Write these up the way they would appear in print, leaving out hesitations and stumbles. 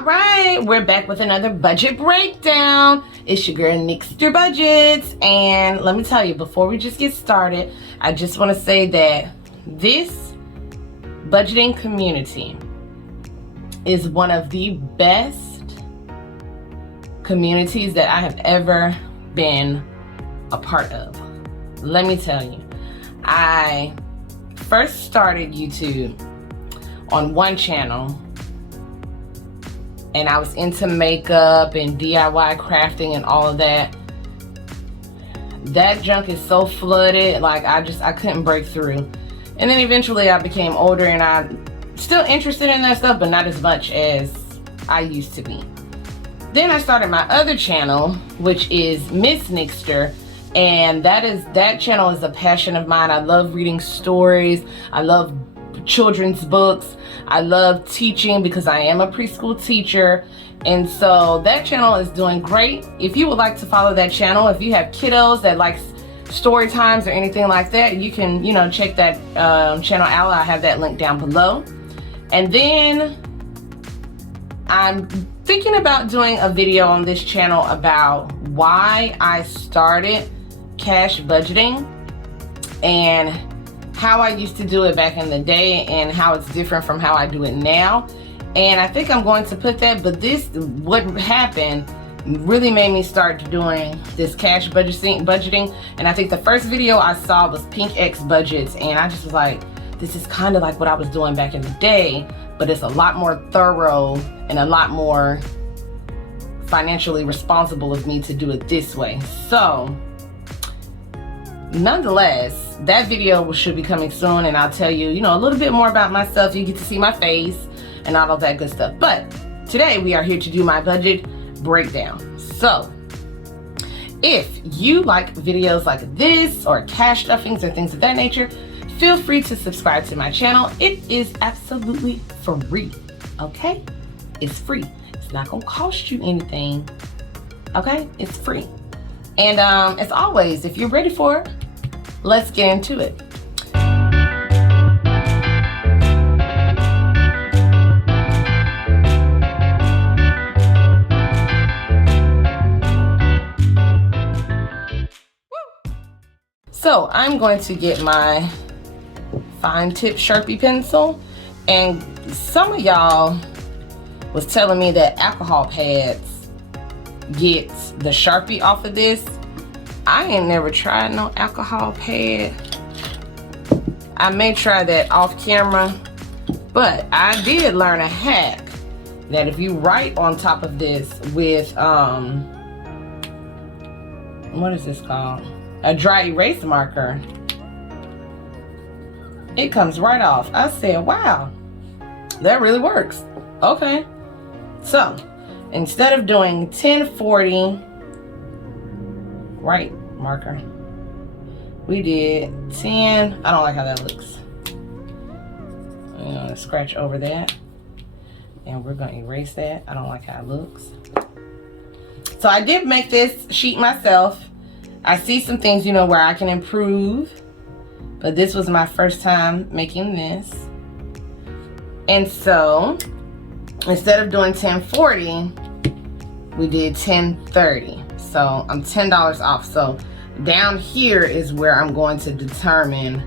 All right, we're back with another budget breakdown. It's your girl niksterbudgetz, and let me tell you, before we just get started, I just want to say that this budgeting community is one of the best communities that I have ever been a part of. Let me tell you, I first started YouTube on one channel, and I was into makeup and DIY crafting and all of that. That junk is so flooded, like I couldn't break through. And then eventually I became older and I'm still interested in that stuff, but not as much as I used to be. Then I started my other channel, which is Miss Nikster, and that channel is a passion of mine. I love reading stories. I love children's books. I love teaching because I am a preschool teacher, and so that channel is doing great. If you would like to follow that channel, if you have kiddos that like story times or anything like that, you can check that channel out. I have that link down below. And then I'm thinking about doing a video on this channel about why I started cash budgeting and how I used to do it back in the day and how it's different from how I do it now. And I think I'm going to put that, but what happened really made me start doing this cash budgeting. And I think the first video I saw was paycheck, and I just was like, this is kind of like what I was doing back in the day, but it's a lot more thorough and a lot more financially responsible of me to do it this way. So nonetheless, that video should be coming soon, and I'll tell you, a little bit more about myself. You get to see my face and all of that good stuff. But today we are here to do my budget breakdown. So if you like videos like this or cash stuffings or things of that nature, feel free to subscribe to my channel. It is absolutely free, okay? It's free. It's not gonna cost you anything, okay? It's free. And as always, if you're ready for it, let's get into it. So I'm going to get my fine tip Sharpie pencil, and some of y'all was telling me that alcohol pads get the Sharpie off of this. I ain't never tried no alcohol pad. I may try that off camera, but I did learn a hack that if you write on top of this with what is this called? A dry erase marker, it comes right off. I said, wow, that really works. Okay, so instead of doing 1040 right marker, we did 10. I don't like how that looks. I'm gonna scratch over that, and we're gonna erase that. I don't like how it looks. So I did make this sheet myself. I see some things, where I can improve, but this was my first time making this. And so instead of doing 1040, we did 1030. So I'm $10 off. So down here is where I'm going to determine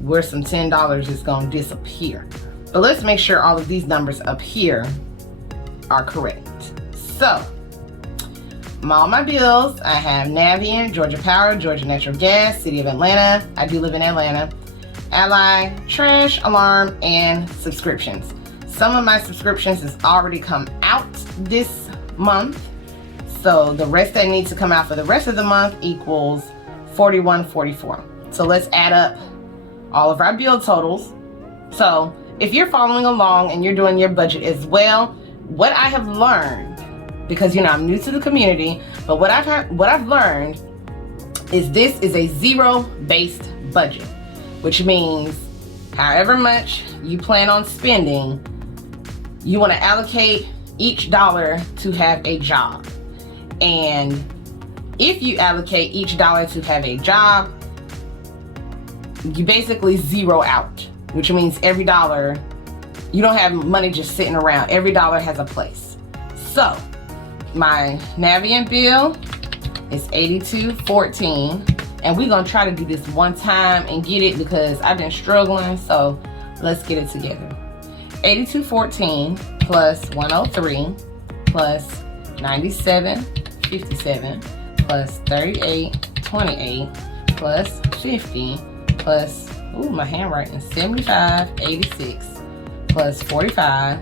where some $10 is going to disappear. But let's make sure all of these numbers up here are correct. So all my bills, I have Navient, Georgia Power, Georgia Natural Gas, City of Atlanta. I do live in Atlanta. Ally, trash, alarm, and subscriptions. Some of my subscriptions has already come out this month, so the rest that needs to come out for the rest of the month equals $41.44. So let's add up all of our bill totals. So if you're following along and you're doing your budget as well, what I have learned, because I'm new to the community, but what I've learned is this is a zero-based budget, which means however much you plan on spending, you want to allocate each dollar to have a job. And if you allocate each dollar to have a job, you basically zero out, which means every dollar you don't have money just sitting around. Every dollar has a place. So my Navient bill is $82.14, and we're gonna try to do this one time and get it because I've been struggling. So let's get it together. $82.14 plus 103 plus 97.57 plus 38.28 plus 50 plus, ooh, my handwriting, 75.86 plus 45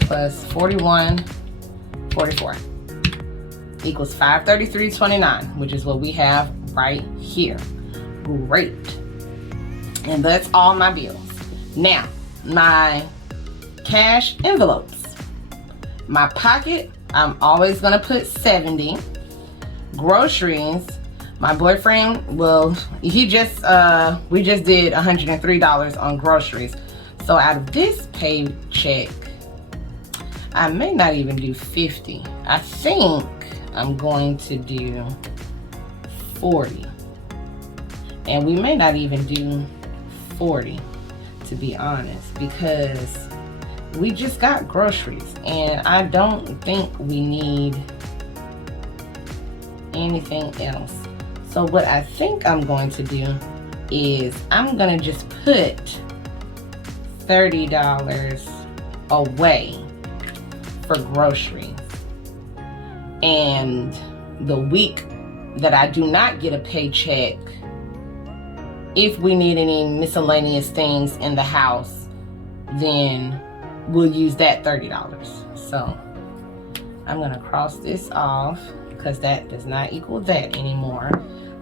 plus 41.44 equals 533.29, which is what we have right here. Great. And that's all my bills. Now, my cash envelopes. My pocket, I'm always gonna put 70. Groceries, my boyfriend we just did $103 on groceries. So out of this paycheck, I may not even do 50. I think I'm going to do 40. And we may not even do 40, to be honest, because we just got groceries and I don't think we need anything else. So what I think I'm going to do is I'm gonna just put $30 away for groceries. And the week that I do not get a paycheck, if we need any miscellaneous things in the house, then we'll use that $30. So I'm gonna cross this off because that does not equal that anymore.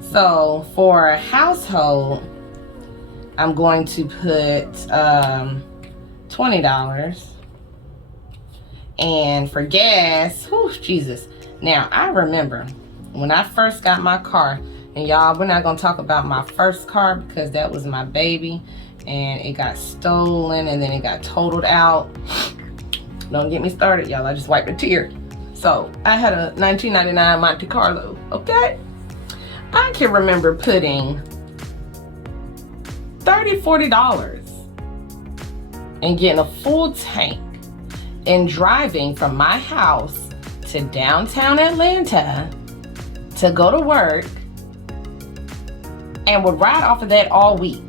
So for a household, I'm going to put $20. And for gas, whew, Jesus. Now I remember when I first got my car, and y'all, we're not gonna talk about my first car because that was my baby and it got stolen and then it got totaled out. Don't get me started, y'all. I just wiped a tear. So I had a 1999 Monte Carlo, okay? I can remember putting $30, $40 and getting a full tank and driving from my house to downtown Atlanta to go to work, and would ride off of that all week.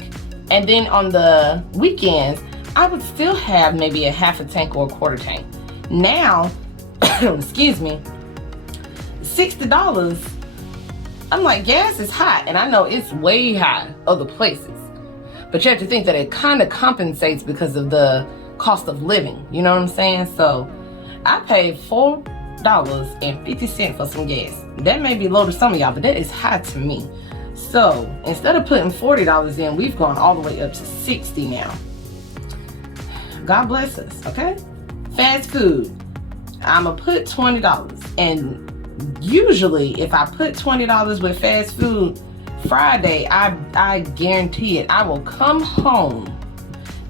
And then on the weekends, I would still have maybe a half a tank or a quarter tank. Now, excuse me, $60, I'm like, gas is high, and I know it's way high other places. But you have to think that it kind of compensates because of the cost of living, you know what I'm saying? So I paid $4.50 for some gas. That may be low to some of y'all, but that is high to me. So instead of putting $40 in, we've gone all the way up to $60 now. God bless us, okay? Fast food, I'ma put $20. And usually if I put $20 with fast food, Friday, I guarantee it, I will come home,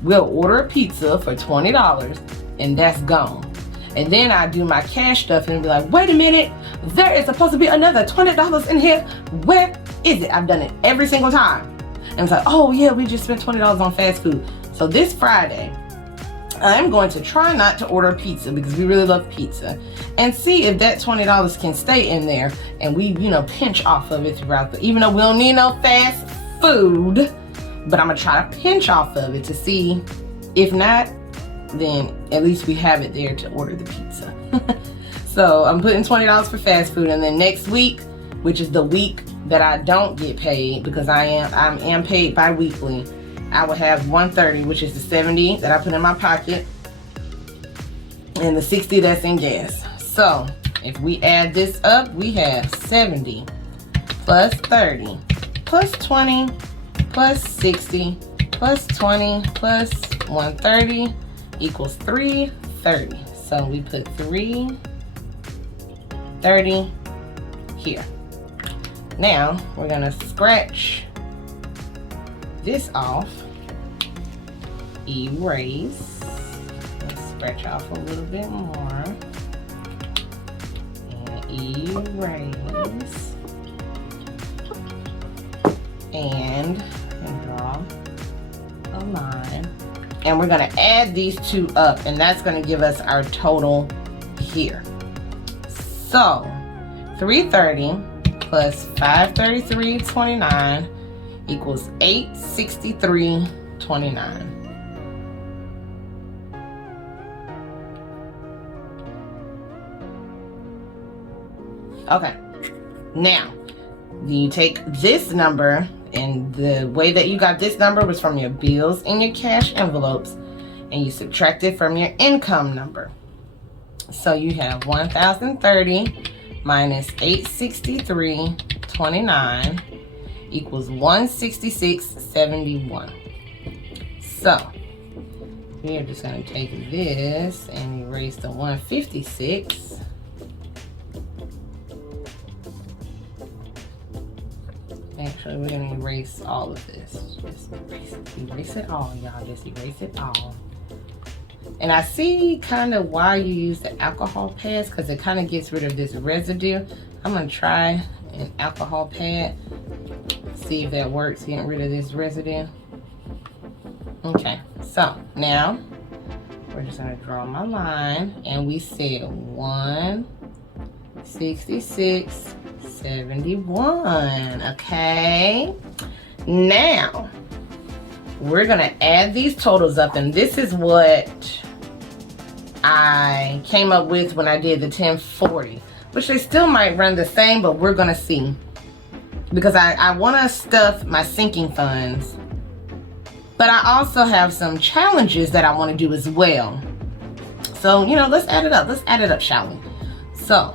we'll order a pizza for $20 and that's gone. And then I do my cash stuff and be like, wait a minute, there is supposed to be another $20 in here. Where is it? I've done it every single time. And it's like, oh yeah, we just spent $20 on fast food. So this Friday, I'm going to try not to order pizza because we really love pizza, and see if that $20 can stay in there and we, pinch off of it throughout even though we don't need no fast food, but I'm gonna try to pinch off of it to see. If not, then at least we have it there to order the pizza. So I'm putting $20 for fast food, and then next week, which is the week that I don't get paid because I am paid bi-weekly, I will have $130, which is the $70 that I put in my pocket and the $60 that's in gas. So if we add this up, we have 70 plus 30 plus 20 plus 60 plus 20 plus 130 equals 330. So we put 330 here. Now we're gonna scratch this off, erase, let's scratch off a little bit more, and erase, and draw a line and we're gonna add these two up, and that's gonna give us our total here. So 330 plus 533.29 equals 863.29. Okay, now you take this number, and the way that you got this number was from your bills and your cash envelopes, and you subtract it from your income number. So you have 1,030 minus 863.29 equals 166.71. So we are just going to take this and erase the 156. Actually, we're going to erase all of this. Just erase it all, y'all. Just erase it all. And I see kind of why you use the alcohol pads, because it kind of gets rid of this residue. I'm going to try an alcohol pad. See if that works, getting rid of this residue. Okay, so now we're just going to draw my line. And we said 166.71. Okay, now we're gonna add these totals up, and this is what I came up with when I did the 1040, which they still might run the same, but we're gonna see, because I want to stuff my sinking funds, but I also have some challenges that I want to do as well. So, you know, let's add it up. Let's add it up, shall we? So,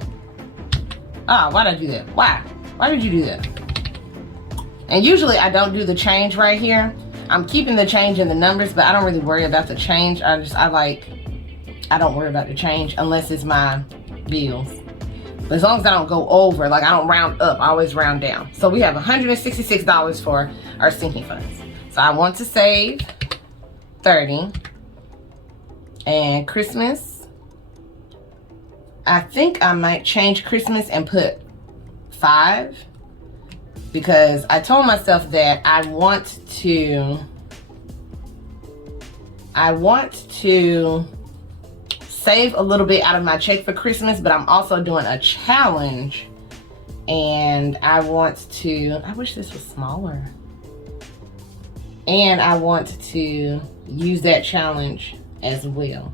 why did I do that? Why did you do that? And usually I don't do the change right here. I'm keeping the change in the numbers, but I don't really worry about the change. I don't worry about the change unless it's my bills. But as long as I don't go over, like I don't round up, I always round down. So we have $166 for our sinking funds. So I want to save 30. And Christmas, I think I might change Christmas and put 5. Because I told myself that I want to save a little bit out of my check for Christmas, but I'm also doing a challenge, and I wish this was smaller, and I want to use that challenge as well.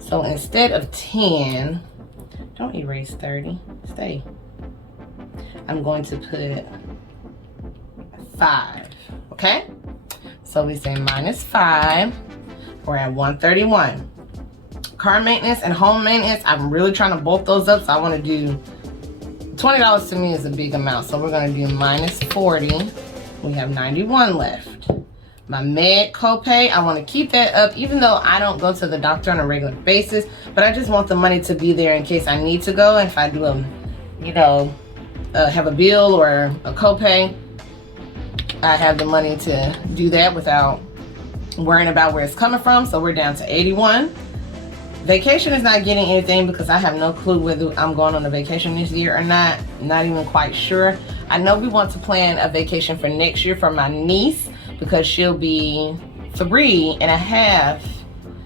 So instead of 10, don't erase 30, stay. I'm going to put 5, okay? So we say minus 5, we're at 131. Car maintenance and home maintenance, I'm really trying to bulk those up, so I want to do $20 to me is a big amount, so we're going to do minus 40. We have 91 left. My med copay, I want to keep that up, even though I don't go to the doctor on a regular basis, but I just want the money to be there in case I need to go. If I do have a bill or a copay, I have the money to do that without worrying about where it's coming from. So we're down to 81. Vacation is not getting anything because I have no clue whether I'm going on a vacation this year or not. Not even quite sure. I know we want to plan a vacation for next year for my niece because she'll be 3.5.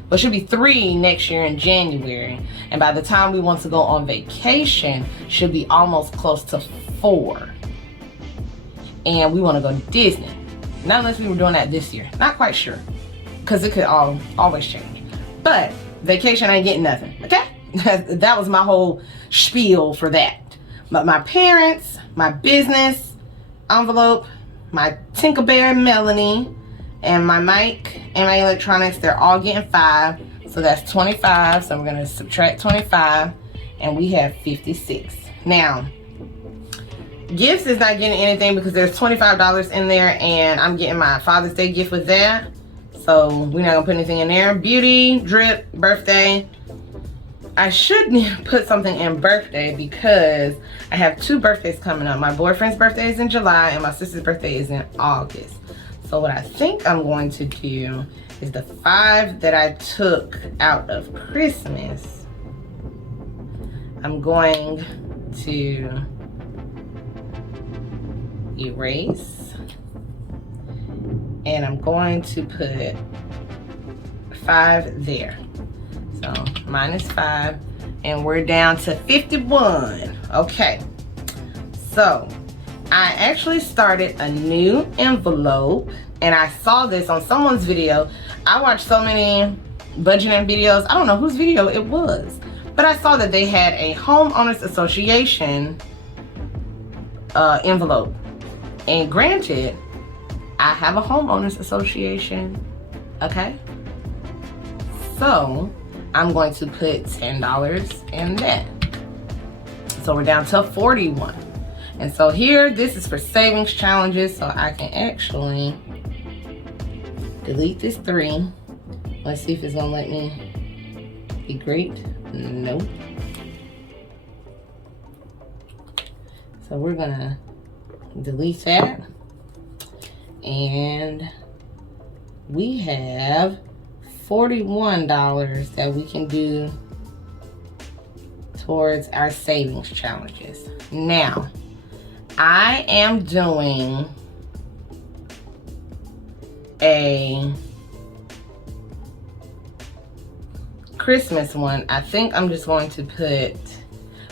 Well, she'll be 3 next year in January. And by the time we want to go on vacation, she'll be almost close to 4. And we want to go to Disney. Not unless we were doing that this year. Not quite sure. Because it could always change. But vacation ain't getting nothing. Okay? That was my whole spiel for that. But my parents, my business envelope, my Tinkerbell Melanie, and my mic and my electronics, they're all getting 5. So that's 25. So we're going to subtract 25. And we have 56. Now, gifts is not getting anything because there's $25 in there. And I'm getting my Father's Day gift with that. So we're not going to put anything in there. Beauty, drip, birthday. I should put something in birthday because I have 2 birthdays coming up. My boyfriend's birthday is in July and my sister's birthday is in August. So what I think I'm going to do is the 5 that I took out of Christmas, I'm going to erase, and I'm going to put 5 there. So minus 5, and we're down to 51. Okay, so I actually started a new envelope, and I saw this on someone's video. I watched so many budgeting videos. I don't know whose video it was, but I saw that they had a homeowners association envelope. And granted, I have a homeowners association, okay? So I'm going to put $10 in that. So we're down to 41. And so here, this is for savings challenges, so I can actually delete this 3. Let's see if it's gonna let me be great. Nope. So we're gonna delete that. And we have $41 that we can do towards our savings challenges. Now, I am doing a Christmas one. I think I'm just going to put,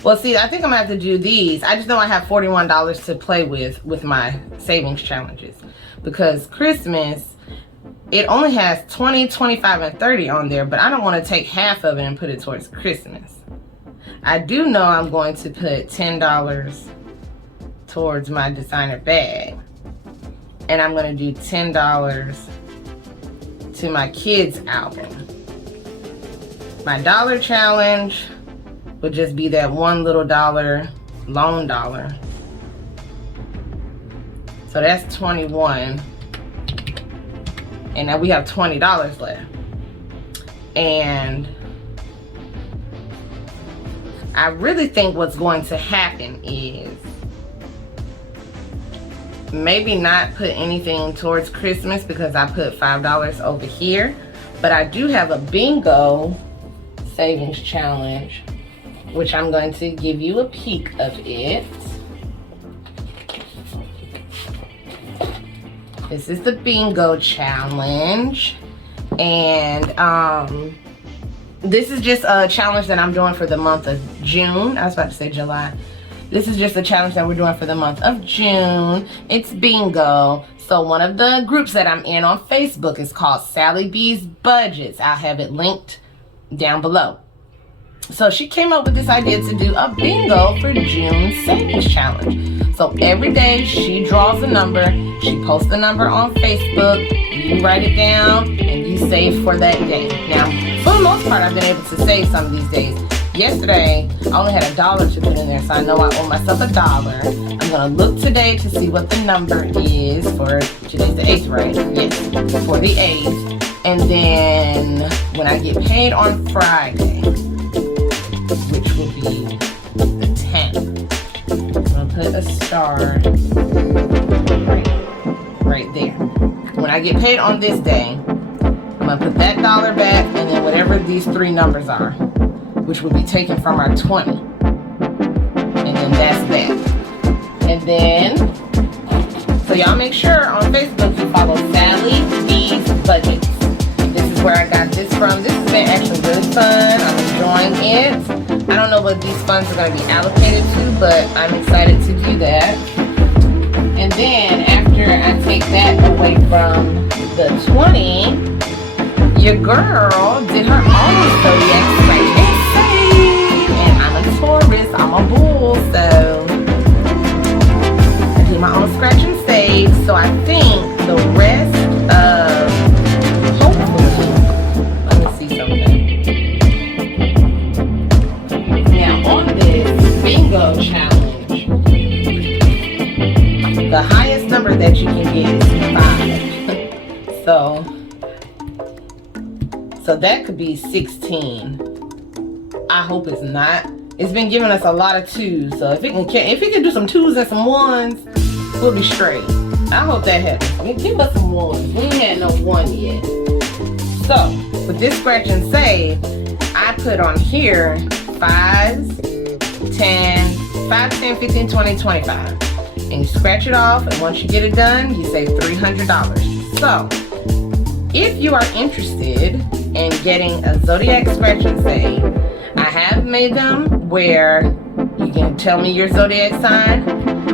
well, see, I think I'm gonna have to do these. I just know I have $41 to play with my savings challenges, because Christmas, it only has 20, 25, and 30 on there, but I don't want to take half of it and put it towards Christmas. I do know I'm going to put $10 towards my designer bag, and I'm going to do $10 to my kids album. My dollar challenge would just be that one little dollar loan dollar. So that's 21. And now we have $20 left. And I really think what's going to happen is maybe not put anything towards Christmas, because I put $5 over here. But I do have a bingo savings challenge, which I'm going to give you a peek of it. This is the bingo challenge, and this is just a challenge that I'm doing for the month of June. I was about to say July. This is just a challenge that we're doing for the month of June. It's bingo. So one of the groups that I'm in on Facebook is called Sally B's Budgets. I'll have it linked down below. So she came up with this idea to do a bingo for June savings challenge. So every day she draws a number, she posts the number on Facebook, you write it down, and you save for that day. Now, for the most part, I've been able to save some of these days. Yesterday, I only had $1 to put in there, so I know I owe myself $1. I'm gonna look today to see what the number is for, today's the 8th, right? Yes, for the 8th. And then when I get paid on Friday, which will be the 10th, I'm gonna put a star right there. When I get paid on this day, I'm gonna put that $1 back, and then whatever these 3 numbers are, which will be taken from our 20. And then that's that. And then, so y'all make sure on Facebook you follow Sally B's Budgets. This is where I got this from. This has been actually really fun. I'm enjoying it. I don't know what these funds are going to be allocated to, but I'm excited to do that. And then after I take that away from the 20, your girl did her own zodiac scratch and save. And I'm a Taurus, I'm a bull, so I do my own scratch and save. So I think the rest of, hopefully, let me see something. Now on this bingo challenge, the highest number that you can get is 5. So that could be 16. I hope it's not. It's been giving us a lot of 2s, so if it can do some 2s and some 1s, we'll be straight. I hope that happens. Give us some 1s. We ain't had no 1 yet. So with this scratch and save, I put on here 5s, 10, 5, 10, 15, 20, 25. And you scratch it off, and once you get it done, you save $300. So if you are interested and getting a zodiac scratch and save. I have made them where you can tell me your zodiac sign,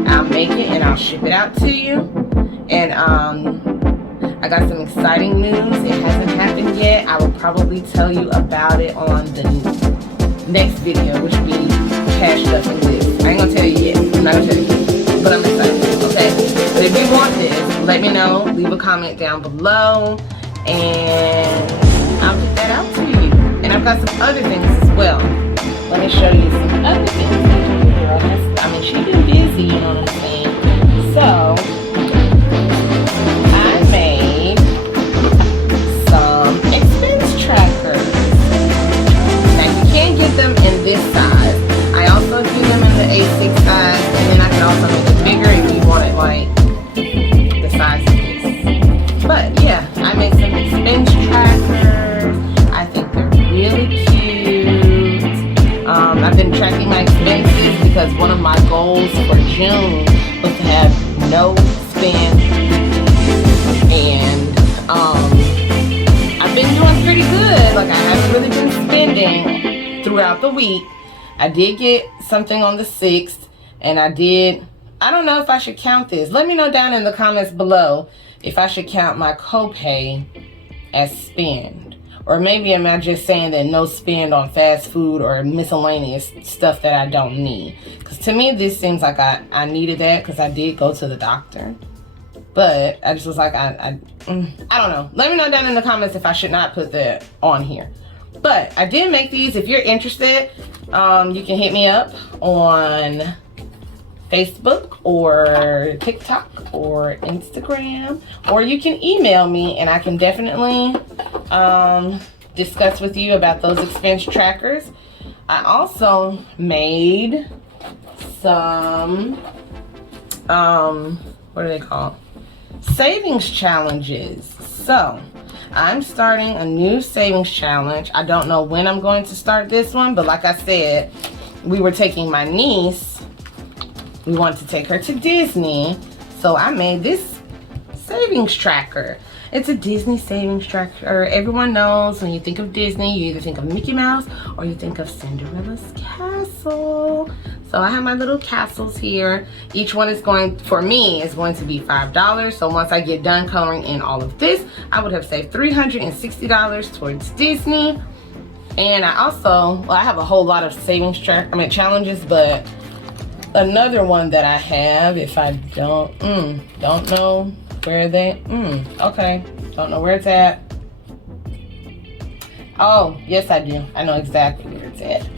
I'll make it and I'll ship it out to you. And I got some exciting news. It hasn't happened yet. I will probably tell you about it on the next video, which will be cashed up in this. I ain't gonna tell you yet. I'm not gonna tell you, but I'm excited. Okay. But if you want this, let me know. Leave a comment down below, and I'll get that out to you. And I've got some other things as well. Let me show you some other things that the girl has. I mean, she's been busy, you know what I'm saying? So I made some expense trackers. Now you can get them in this size. I also do them in the A6 size, and then I can also make it bigger if you want it like the size of this. But yeah, I made some expense trackers. I think they're really cute. I've been tracking my expenses because one of my goals for June was to have no spend, and I've been doing pretty good. Like, I haven't really been spending throughout the week. I did get something on the 6th, and I don't know if I should count this. Let me know down in the comments below if I should count my copay as spend. Or maybe am I just saying that no spend on fast food or miscellaneous stuff that I don't need? Because to me, this seems like I needed that because I did go to the doctor. But I just was like, I don't know. Let me know down in the comments if I should not put that on here. But I did make these. If you're interested, you can hit me up on Facebook or TikTok or Instagram, or you can email me and I can definitely discuss with you about those expense trackers. I also made some what are they called? Savings challenges. So I'm starting a new savings challenge. I don't know when I'm going to start this one, but like I said, we were taking my niece. We wanted to take her to Disney, so I made this savings tracker. It's a Disney savings tracker. Everyone knows when you think of Disney, you either think of Mickey Mouse or you think of Cinderella's castle. So I have my little castles here. Each one is going, for me, is going to be $5. So once I get done coloring in all of this, I would have saved $360 towards Disney. And I also, well, I have a whole lot of savings challenges, but another one that I have, if I don't know where they, okay, don't know where it's at. Oh, yes I do. I know exactly where it's at.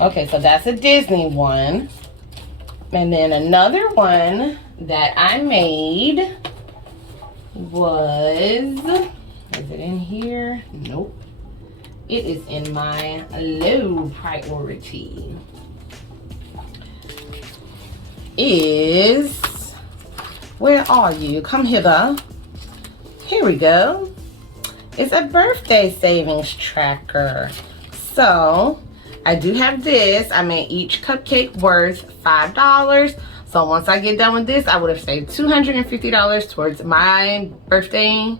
Okay, so that's a Disney one. And then another one that I made was, is it in here? Nope. It is in my low priority. Is, where are you? Come hither. Here we go. It's a birthday savings tracker. So I do have this. I made each cupcake worth $5. So once I get done with this, I would have saved $250 towards my birthday,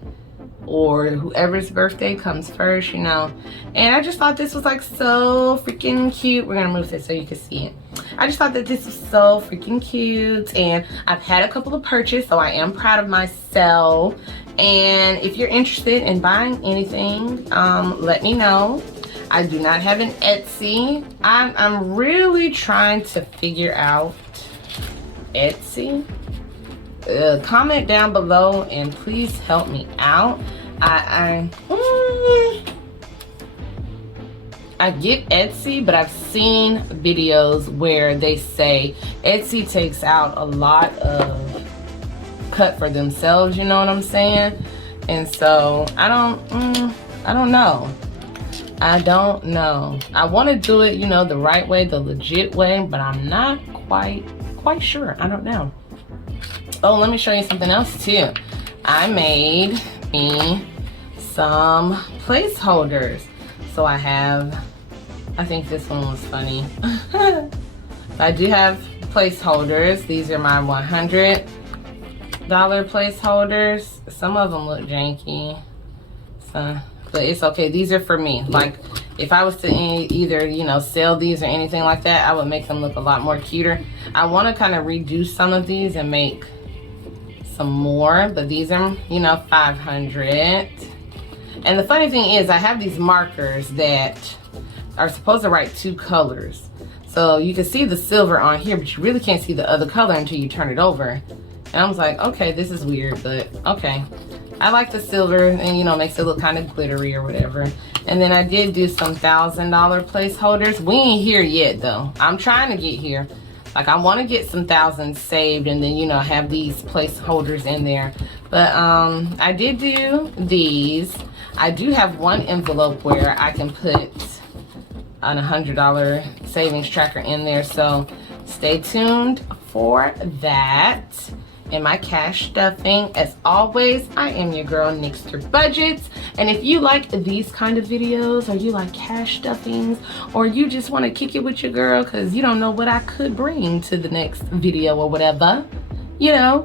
or whoever's birthday comes first, you know. And I just thought this was like so freaking cute. We're gonna move this so you can see it. I just thought that this was so freaking cute, and I've had a couple of purchases, so I am proud of myself. And if you're interested in buying anything, let me know. I do not have an Etsy. I'm really trying to figure out Etsy. Comment down below and please help me out. I get Etsy, but I've seen videos where they say Etsy takes out a lot of cut for themselves, you know what I'm saying? And so I don't know. I want to do it, you know, the right way, the legit way, but I'm not quite sure. I don't know. Oh, let me show you something else too. I made me some placeholders. So I think this one was funny. I do have placeholders. These are my $100 placeholders. Some of them look janky. So but it's okay. These are for me. Like, if I was to either, you know, sell these or anything like that, I would make them look a lot more cuter. I want to kind of reduce some of these and make some more, but these are, you know, 500. And the funny thing is, I have these markers that are supposed to write 2 colors. So you can see the silver on here, but you really can't see the other color until you turn it over. And I was like, okay, this is weird, but okay. I like the silver, and you know, makes it look kind of glittery or whatever. And then I did do some $1,000 placeholders. We ain't here yet though. I'm trying to get here. Like, I want to get some thousands saved and then, you know, have these placeholders in there. But I did do these. I do have one envelope where I can put an $100 savings tracker in there. So stay tuned for that. And my cash stuffing, as always, I am your girl niksterbudgetz. And if you like these kind of videos, or you like cash stuffings, or you just want to kick it with your girl because you don't know what I could bring to the next video or whatever, you know,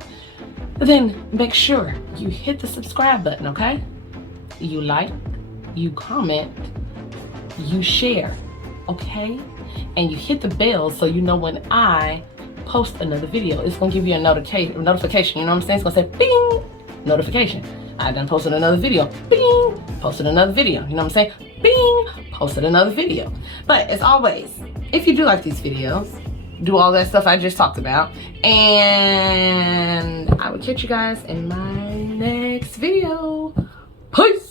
then make sure you hit the subscribe button, okay? You like, you comment, you share, okay? And you hit the bell so you know when I post another video. It's gonna give you a notification, you know what I'm saying? It's gonna say bing, notification. I done posted another video, bing, posted another video, you know what I'm saying? Bing, posted another video. But as always, if you do like these videos, do all that stuff I just talked about, and I will catch you guys in my next video. Peace.